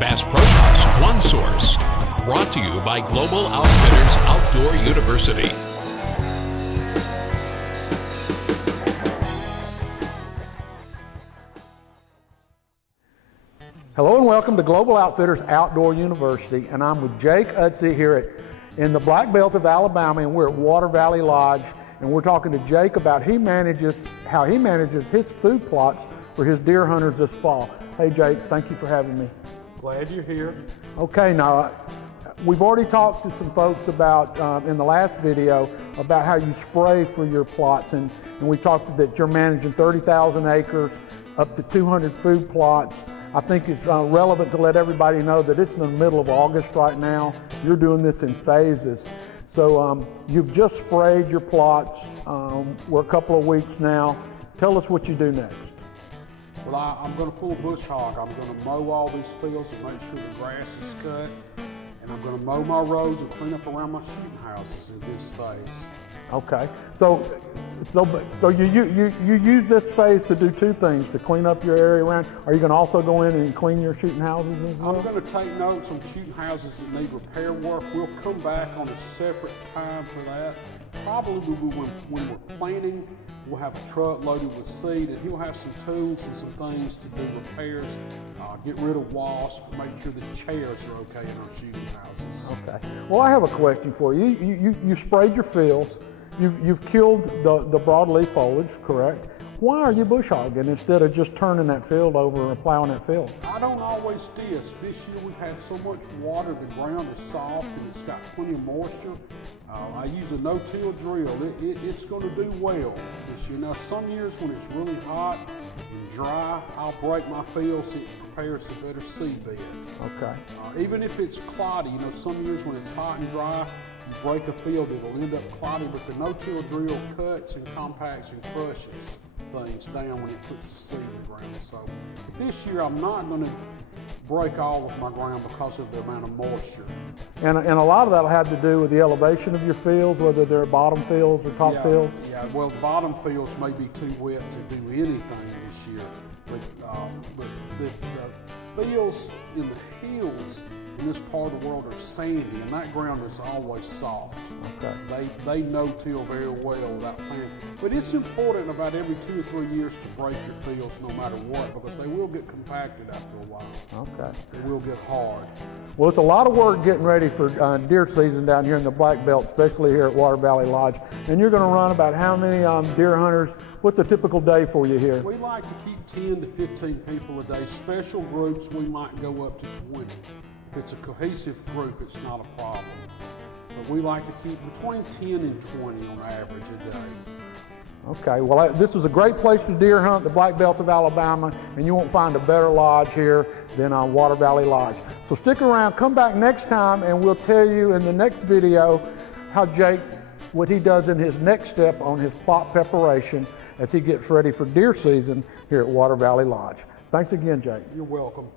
Bass Pro Shops, one source. Brought to you by Global Outfitters Outdoor University. Hello and welcome to Global Outfitters Outdoor University, and I'm with Jake Utsey here in the Black Belt of Alabama, and we're at Water Valley Lodge, and we're talking to Jake about how he manages his food plots for his deer hunters this fall. Hey Jake, thank you for having me. Glad you're here. Okay, now we've already talked to some folks about in the last video about how you spray for your plots, and we talked that you're managing 30,000 acres, up to 200 food plots. I think it's relevant to let everybody know that it's in the middle of August right now. You're doing this in phases. So you've just sprayed your plots. We're a couple of weeks now. Tell us what you do next. Well, I'm going to pull bush hog. I'm going to mow all these fields and make sure the grass is cut. And I'm going to mow my roads and clean up around my shooting houses in this phase. Okay, so you use this phase to do two things, to clean up your area around. Are you going to also go in and clean your shooting houses as well? I'm going to take notes on shooting houses that need repair work. We'll come back on a separate time for that. Probably when we're planting, we'll have a truck loaded with seed, and he'll have some tools and some things to do repairs, get rid of wasps, make sure the chairs are okay in our shooting houses. Okay. Well, I have a question for you. You sprayed your fields. You've killed the broadleaf foliage, correct? Why are you bush hogging instead of just turning that field over and plowing that field? I don't always do this. This year we've had so much water, the ground is soft and it's got plenty of moisture. I use a no-till drill. It's going to do well this year. Now some years when it's really hot and dry, I'll break my field so it prepares a better seed bed. Okay. Even if it's cloddy, some years when it's hot and dry, you break a field, it'll end up cloddy, but the no-till drill cuts and compacts and crushes things down when it puts the seed in the ground. So this year I'm not going to break all of my ground because of the amount of moisture. And a lot of that will have to do with the elevation of your fields, whether they're bottom fields or top fields? Yeah, well, the bottom fields may be too wet to do anything this year, but the fields in the hills in this part of the world are sandy, and that ground is always soft. Okay. They no-till very well without planting. But it's important about every 2 or 3 years to break your fields no matter what, because they will get compacted after a while. Okay. They will get hard. Well, it's a lot of work getting ready for deer season down here in the Black Belt, especially here at Water Valley Lodge. And you're going to run about how many deer hunters? What's a typical day for you here? We like to keep 10 to 15 people a day. Special groups, we might go up to 20. If it's a cohesive group, it's not a problem. But we like to keep between 10 and 20 on average a day. Okay, well this is a great place to deer hunt, the Black Belt of Alabama, and you won't find a better lodge here than Water Valley Lodge. So stick around, come back next time, and we'll tell you in the next video how Jake, what he does in his next step on his plot preparation as he gets ready for deer season here at Water Valley Lodge. Thanks again, Jake. You're welcome.